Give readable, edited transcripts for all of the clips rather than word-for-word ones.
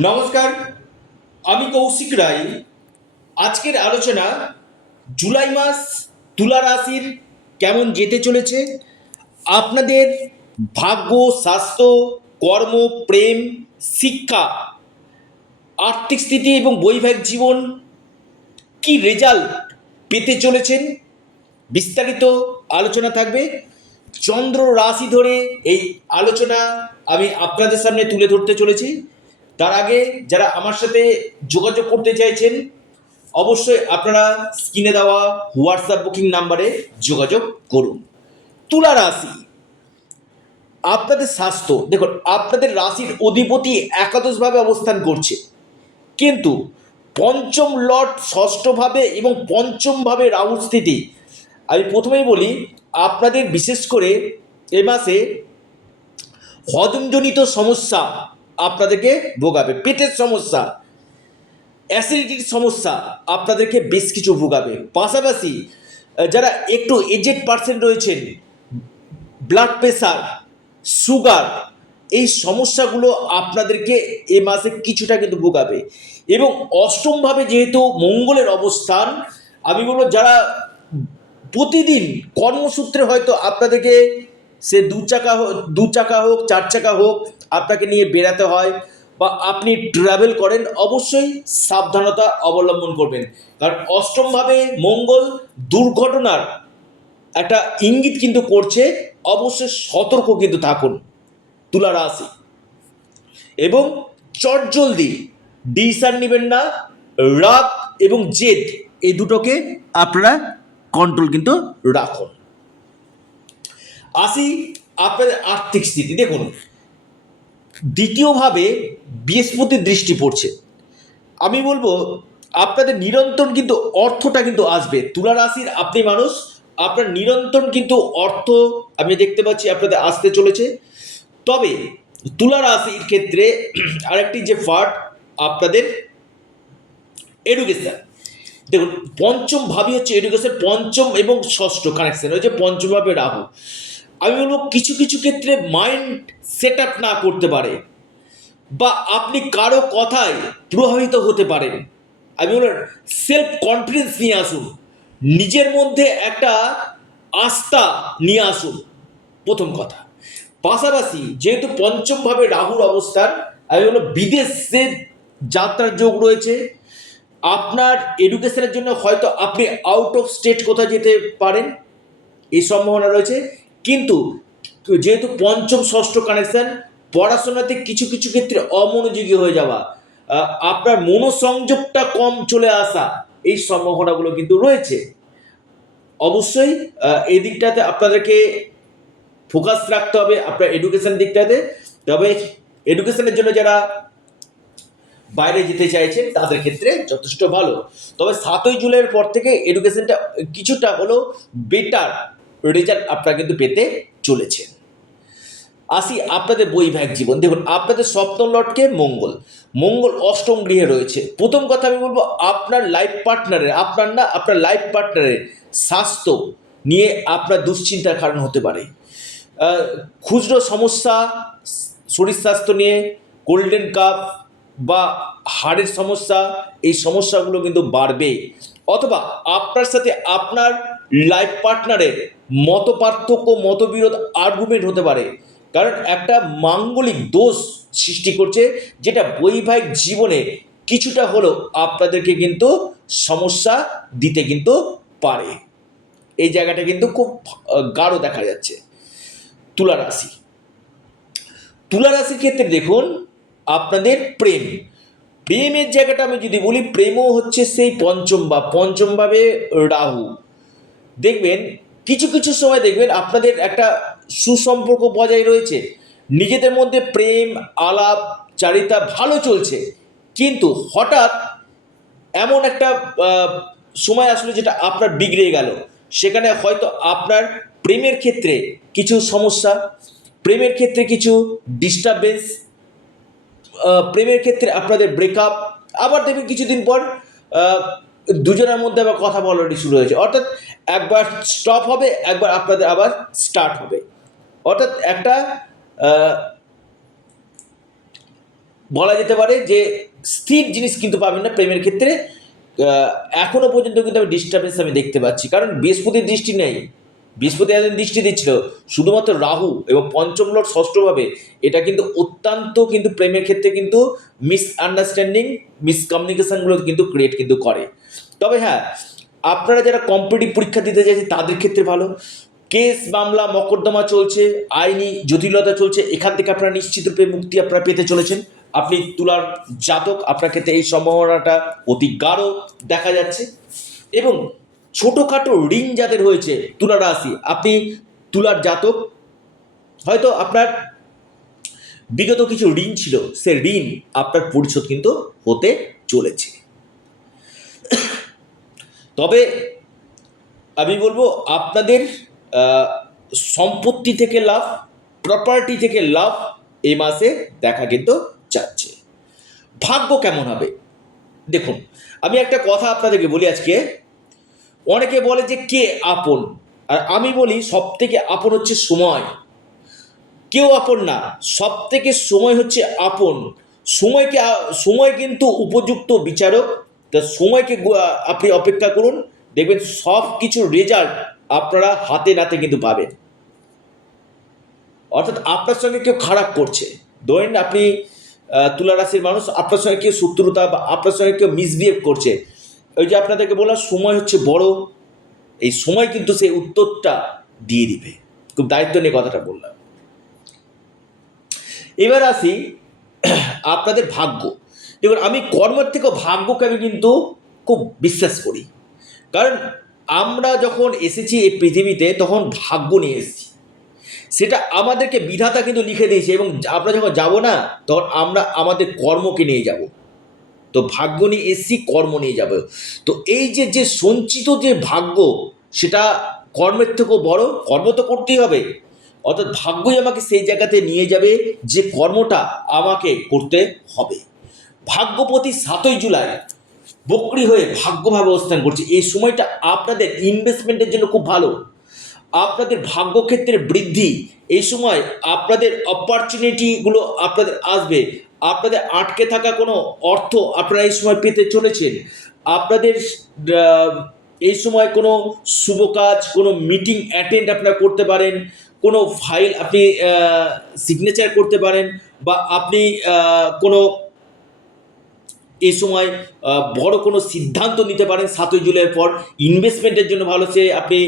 নমস্কার, আমি কৌশিক রায়। আজকের আলোচনা জুলাই মাস তুলা রাশির কেমন যেতে চলেছে, আপনাদের ভাগ্য, স্বাস্থ্য, কর্ম, প্রেম, শিক্ষা, আর্থিক স্থিতি এবং বৈবাহিক জীবন কি রেজাল্ট পেতে চলেছেন, বিস্তারিত আলোচনা থাকবে। চন্দ্র রাশি ধরে এই আলোচনা আমি আপনাদের সামনে তুলে ধরতে চলেছি। তার আগে যারা আমার সাথে যোগাযোগ করতে চাইছেন, অবশ্যই আপনারা স্ক্রিনে দেওয়া হোয়াটসঅ্যাপ বুকিং নাম্বারে যোগাযোগ করুন। তুলা রাশি, আপনাদের স্বাস্থ্য দেখুন, আপনাদের রাশির অধিপতি একাদশভাবে অবস্থান করছে, কিন্তু পঞ্চম লর্ড ষষ্ঠভাবে এবং পঞ্চমভাবে রাহুর স্থিতি। আমি প্রথমেই বলি, আপনাদের বিশেষ করে এ মাসে হজমজনিত সমস্যা আপনাদেরকে ভোগাবে, পেটের সমস্যা, অ্যাসিডিটির সমস্যা আপনাদেরকে বেশ কিছু ভোগাবে। পাশাপাশি যারা একটু এজেড পার্সন রয়েছেন, ব্লাড প্রেশার, সুগার, এই সমস্যাগুলো আপনাদেরকে এ মাসে কিছুটা কিন্তু ভোগাবে। এবং অষ্টমভাবে যেহেতু মঙ্গলের অবস্থান, আমি বলবো যারা প্রতিদিন কর্মসূত্রে হয়তো আপনাদেরকে সে দু চাকা হোক, চার চাকা হোক, আপনাকে নিয়ে বেড়াতে হয় বা আপনি ট্রাভেল করেন, অবশ্যই সাবধানতা অবলম্বন করবেন। কারণ অষ্টমভাবে মঙ্গল দুর্ঘটনার একটা ইঙ্গিত কিন্তু করছে। অবশ্যই সতর্ক কিন্তু থাকুন তুলা রাশি। এবং চটজলদি ডিসিশন নেবেন না, রাগ এবং জেদ এই দুটোকে আপনারা কন্ট্রোল কিন্তু রাখুন। আসি আপনাদের আর্থিক স্থিতি। দেখুন, দ্বিতীয়ভাবে বৃহস্পতির দৃষ্টি পড়ছে। আমি বলবো আপনাদের নিরন্তর কিন্তু অর্থটা কিন্তু আসবে। তুলা রাশির আপনি মানুষ, আপনার নিরন্তর কিন্তু অর্থ আমি দেখতে পাচ্ছি আপনাদের আসতে চলেছে। তবে তুলা রাশির ক্ষেত্রে আরেকটি যে পার্ট, আপনাদের এডুকেশন। দেখুন, পঞ্চম ভাবই হচ্ছে এডুকেশন, পঞ্চম এবং ষষ্ঠ কানেকশন হয়েছে পঞ্চমভাবে রাহু। আমি বলবো কিছু কিছু ক্ষেত্রে মাইন্ড সেট আপ না করতে পারে, বা আপনি কারো কথায় প্রভাবিত হতে পারেন। আমি বলবো সেলফ কনফিডেন্স নিয়ে আসুন, নিজের মধ্যে একটা আস্থা নিয়ে আসুন, প্রথম কথা। পাশাপাশি যেহেতু পঞ্চমভাবে রাহুর অবস্থান, আমি বলবো বিদেশে যাত্রার যোগ রয়েছে। আপনার এডুকেশনের জন্য হয়তো আপনি আউট অফ স্টেট কোথাও যেতে পারেন, এই সম্ভাবনা রয়েছে। কিন্তু যেহেতু পঞ্চম ষষ্ঠ কানেকশন, পড়াশোনাতে কিছু কিছু ক্ষেত্রে অমনোযোগী হয়ে যাওয়া, আপনার মনোসংযোগটা কম চলে আসা, এই সম্ভাবনাগুলো কিন্তু রয়েছে। অবশ্যই এই দিকটাতে আপনাদেরকে ফোকাস রাখতে হবে, আপনার এডুকেশন দিকটাতে। তবে এডুকেশনের জন্য যারা বাইরে যেতে চাইছেন তাদের ক্ষেত্রে যথেষ্ট ভালো। তবে 7ই জুলাইয়ের পর থেকে এডুকেশনটা কিছুটা হলেও বেটার রেজাল্ট আপনারা কিন্তু পেতে চলেছেন। আসি আপনাদের বৈবাহিক জীবন। দেখুন, আপনাদের সপ্তম লর্ডকে মঙ্গল, মঙ্গল অষ্টম গৃহে রয়েছে। প্রথম কথা আমি বলবো, আপনার লাইফ পার্টনারের, আপনার না, আপনার লাইফ পার্টনারের স্বাস্থ্য নিয়ে আপনার দুশ্চিন্তার কারণ হতে পারে। খুচরো সমস্যা শরীর স্বাস্থ্য নিয়ে, গোল্ডেন কাপ বা হাড়ের সমস্যা, এই সমস্যাগুলো কিন্তু বাড়বে। অথবা আপনার সাথে আপনার লাইফ পার্টনারের মত পার্থক্য, মতবিরোধ, আর্গুমেন্ট হতে পারে। কারণ একটা মাঙ্গলিক দোষ সৃষ্টি করছে, যেটা বৈবাহিক জীবনে কিছুটা হলেও আপনাদেরকে কিন্তু সমস্যা দিতে কিন্তু পারে। এই জায়গাটা কিন্তু খুব গাঢ় দেখা যাচ্ছে। তুলা রাশি, তুলা রাশির ক্ষেত্রে দেখুন, আপনাদের প্রেমের জায়গাটা আমি যদি বলি, প্রেমও হচ্ছে সেই পঞ্চমভাবে রাহু। দেখবেন কিছু কিছু সময় দেখবেন আপনাদের একটা সুসম্পর্ক বজায় রয়েছে, নিজেদের মধ্যে প্রেম আলাপ চারিতা ভালো চলছে, কিন্তু হঠাৎ এমন একটা সময় আসলে যেটা আপনার বিগড়ে গেল। সেখানে হয়তো আপনার প্রেমের ক্ষেত্রে কিছু সমস্যা, প্রেমের ক্ষেত্রে কিছু ডিস্টারবেন্স, প্রেমের ক্ষেত্রে আপনাদের ব্রেকআপ, আবার দেখবেন কিছুদিন পর দুজনের মধ্যে আবার কথা বলাটি শুরু হয়েছে। অর্থাৎ একবার স্টপ হবে, একবার আপনাদের আবার স্টার্ট হবে। অর্থাৎ একটা বলা যেতে পারে যে স্থির জিনিস কিন্তু পাবেন না প্রেমের ক্ষেত্রে। এখনো পর্যন্ত কিন্তু আমি ডিস্টার্বেন্স আমি দেখতে পাচ্ছি, কারণ বৃহস্পতির দৃষ্টি নেই। বৃহস্পতি এতদিন দৃষ্টি দিচ্ছিল, শুধুমাত্র রাহু এবং পঞ্চম লর্ড ষষ্ঠভাবে, এটা কিন্তু অত্যন্ত কিন্তু প্রেমের ক্ষেত্রে কিন্তু মিসআন্ডারস্ট্যান্ডিং, মিসকমিউনিকেশনগুলো কিন্তু ক্রিয়েট কিন্তু করে। তবে হ্যাঁ, আপনারা যারা কম্পিটিটিভ পরীক্ষা দিতে চাইছেন তাদের ক্ষেত্রে ভালো। কেস মামলা মকদ্দমা চলছে, আইনি জটিলতা চলছে, এখান থেকে আপনারা নিশ্চিত রূপে মুক্তি আপনারা পেতে চলেছেন। আপনি তুলার জাতক, আপনার ক্ষেত্রে এই সম্ভাবনাটা অতি গাঢ় দেখা যাচ্ছে। এবং ছোটোখাটো ঋণ যাদের হয়েছে তুলা রাশি, আপনি তুলার জাতক, হয়তো আপনার বিগত কিছু ঋণ ছিল, সে ঋণ আপনার পরিশোধ কিন্তু হতে চলেছে। তবে আমি বলবো আপনাদের সম্পত্তি থেকে লাভ, প্রপার্টি থেকে লাভ এই মাসে দেখা কিন্তু যাচ্ছে। ভাগ্য কেমন হবে দেখুন, আমি একটা কথা আপনাদেরকে বলি আজকে। অনেকে বলে যে কে আপন, আর আমি বলি সব থেকে আপন হচ্ছে সময়। কেউ আপন না, সব থেকে সময় হচ্ছে আপন। সময় কিন্তু উপযুক্ত বিচারক। তা সময়কে আপনি অপেক্ষা করুন, দেখবেন সব কিছুর রেজাল্ট আপনারা হাতে নাতে কিন্তু পাবেন। অর্থাৎ আপনার সঙ্গে কেউ খারাপ করছে, ধরেন আপনি তুলা রাশির মানুষ, আপনার সঙ্গে কেউ শত্রুতা বা আপনার সঙ্গে কেউ মিসবিহেভ করছে, ওই যে আপনাদেরকে বললাম সময় হচ্ছে বড়, এই সময় কিন্তু সেই উত্তরটা দিয়ে দিবে। খুব দায়িত্ব নিয়ে কথাটা বললাম। এবার আসি আপনাদের ভাগ্য। দেখুন, আমি কর্মের থেকেও ভাগ্যকে আমি কিন্তু খুব বিশ্বাস করি, কারণ আমরা যখন এসেছি এই পৃথিবীতে তখন ভাগ্য নিয়ে এসেছি, সেটা আমাদেরকে বিধাতা কিন্তু লিখে দিয়েছে। এবং আমরা যখন যাব না, তখন আমরা আমাদের কর্মকে নিয়ে যাব। তো ভাগ্য নিয়ে এসছি, কর্ম নিয়ে যাব। তো এই যে যে সঞ্চিত যে ভাগ্য, সেটা কর্মের থেকেও বড়। কর্ম তো করতেই হবে, অর্থাৎ ভাগ্যই আমাকে সেই জায়গাতে নিয়ে যাবে যে কর্মটা আমাকে করতে হবে। ভাগ্যপতি 7ই জুলাই বক্রী হয়ে ভাগ্যভাবে অবস্থান করছে। এই সময়টা আপনাদের ইনভেস্টমেন্টের জন্য খুব ভালো, আপনাদের ভাগ্যক্ষেত্রে বৃদ্ধি। এই সময় আপনাদের অপরচুনিটিগুলো আপনাদের আসবে, আপনাদের আটকে থাকা কোনো অর্থ আপনারা এই সময় পেতে চলেছেন। আপনাদের এই সময় কোনো শুভ কাজ, কোনো মিটিং অ্যাটেন্ড আপনারা করতে পারেন, কোনো ফাইল আপনি সিগনেচার করতে পারেন, বা আপনি কোনো এই সময় বড় কোনো সিদ্ধান্ত নিতে পারেন 7ই জুলাইয়ের পর। ইনভেস্টমেন্টের জন্য ভালো, সে আপনি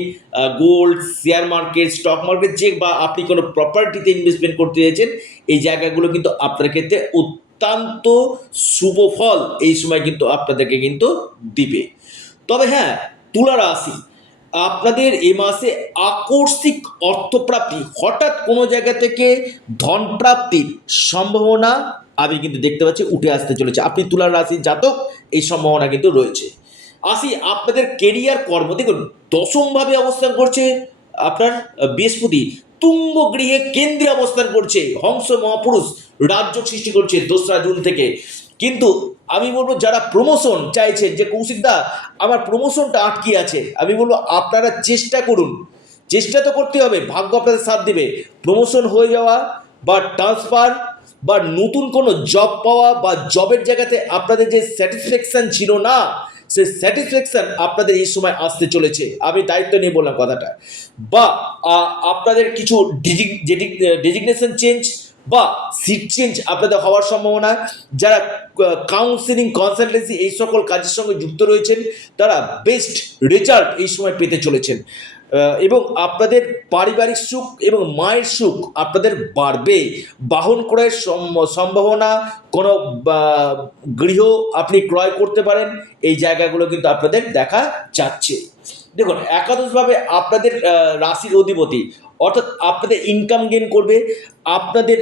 gold, share market, stock market, যে বা আপনি কোনো প্রপার্টিতে ইনভেস্টমেন্ট করতে চাইছেন, এই জায়গাগুলো কিন্তু আপনার ক্ষেত্রে অত্যন্ত শুভ ফল এই সময় কিন্তু আপনাদেরকে কিন্তু দিবে। তবে হ্যাঁ, তুলা রাশি, আপনাদের এই মাসে আকস্মিক অর্থপ্রাপ্তি, হঠাৎ কোনো জায়গা থেকে ধন প্রাপ্তির সম্ভাবনা আমি কিন্তু দেখতে পাচ্ছি উঠে আসতে চলেছে। আপনি তুলা রাশির জাতক, এই সম্ভাবনা কিন্তু রয়েছে। আসি আপনাদের কেরিয়ার কর্ম। দেখুন, দশমভাবে অবস্থান করছে আপনার বৃহস্পতি, তুঙ্গ গৃহে কেন্দ্রে অবস্থান করছে, হংস মহাপুরুষ রাজ্য সৃষ্টি করছে 2রা জুন থেকে। কিন্তু আমি বলবো যারা প্রমোশন চাইছেন, যে কৌশিকদা আমার প্রমোশনটা আটকে আছে, আমি বলবো আপনারা চেষ্টা করুন। চেষ্টা তো করতে হবে, ভাগ্য আপনাদের সাথ দেবে। প্রমোশন হয়ে যাওয়া বা ট্রান্সফার বা নতুন কোনো জব পাওয়া, বা জবের জায়গাতে আপনাদের যে স্যাটিসফ্যাকশান ছিল না, সেই স্যাটিসফ্যাকশান আপনাদের এই সময় আসতে চলেছে। আমি দায়িত্ব নিয়ে বললাম কথাটা। বা আপনাদের কিছু ডেজিগনেশন চেঞ্জ বা সিট চেঞ্জ আপনাদের হওয়ার সম্ভাবনা। যারা কাউন্সেলিং, কনসালটেন্সি এই সকল কাজের সঙ্গে যুক্ত রয়েছেন, তারা বেস্ট রেজাল্ট এই সময় পেতে চলেছেন। এবং আপনাদের পারিবারিক সুখ এবং মায়ের সুখ আপনাদের বাড়বে। বাহন ক্রয়ের সম্ভাবনা, কোনো গৃহ আপনি ক্রয় করতে পারেন, এই জায়গাগুলো কিন্তু আপনাদের দেখা যাচ্ছে। দেখুন, একাদশভাবে আপনাদের রাশির অধিপতি, অর্থাৎ আপনাদের ইনকাম গেইন করবে, আপনাদের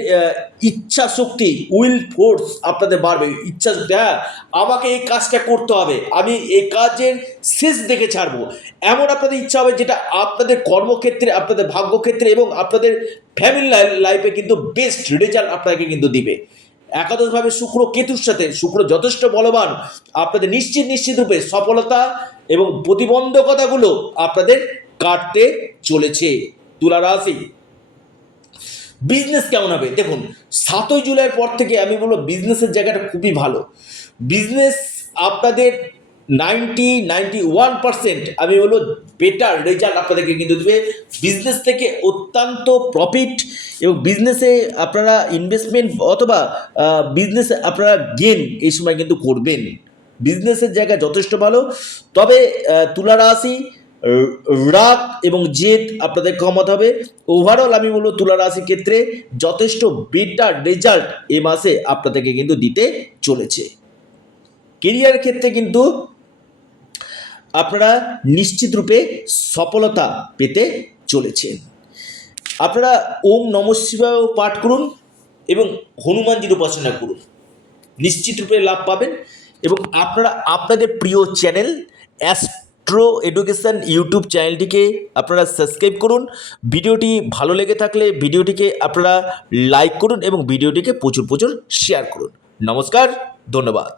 ইচ্ছা শক্তি, উইল ফোর্স আপনাদের বাড়বে। ইচ্ছা শক্তি, হ্যাঁ আমাকে এই কাজটা করতে হবে, আমি এই কাজের শেষ দেখে ছাড়বো, এমন আপনাদের ইচ্ছা হবে, যেটা আপনাদের কর্মক্ষেত্রে, আপনাদের ভাগ্যক্ষেত্রে এবং আপনাদের ফ্যামিলি লাইফে কিন্তু বেস্ট রেজাল্ট আপনাকে কিন্তু দিবে। একাদশভাবে শুক্র কেতুর সাথে, শুক্র যথেষ্ট বলবান, আপনাদের নিশ্চিত রূপে সফলতা এবং প্রতিবন্ধকতাগুলো আপনাদের কাটতে চলেছে তুলা রাশি। বিজনেস কেমন হবে? দেখুন 7ই জুলাইয়ের পর থেকে আমি বলবো বিজনেসের জায়গাটা খুবই ভালো। বিজনেস আপনাদের 91% আমি বলবো বেটার রেজাল্ট আপনাদেরকে কিন্তু দেবে। বিজনেস থেকে অত্যন্ত প্রফিট এবং বিজনেসে আপনারা ইনভেস্টমেন্ট অথবা বিজনেসে আপনারা গেন এই সময় কিন্তু করবেন। বিজনেসের জায়গা যথেষ্ট ভালো। তবে তুলা রাশি রাগ এবং জেদ আপনাদের কমাতে হবে। ওভারঅল আমি বলবো তুলা রাশির ক্ষেত্রে যথেষ্ট বেটার রেজাল্ট এই মাসে আপনাদেরকে কিন্তু দিতে চলেছে। কেরিয়ার ক্ষেত্রে কিন্তু আপনারা নিশ্চিত রূপে সফলতা পেতে চলেছেন। আপনারা ওম নমঃ শিবায় পাঠ করুন এবং হনুমানজির উপাসনা করুন, নিশ্চিত রূপে লাভ পাবেন। এবং আপনারা আপনাদের প্রিয় চ্যানেল অ্যাস্ট্রো এডুকেশন ইউটিউব চ্যানেলটিকে আপনারা সাবস্ক্রাইব করুন। ভিডিওটি ভালো লেগে থাকলে ভিডিওটিকে আপনারা লাইক করুন এবং ভিডিওটিকে প্রচুর শেয়ার করুন। নমস্কার, ধন্যবাদ।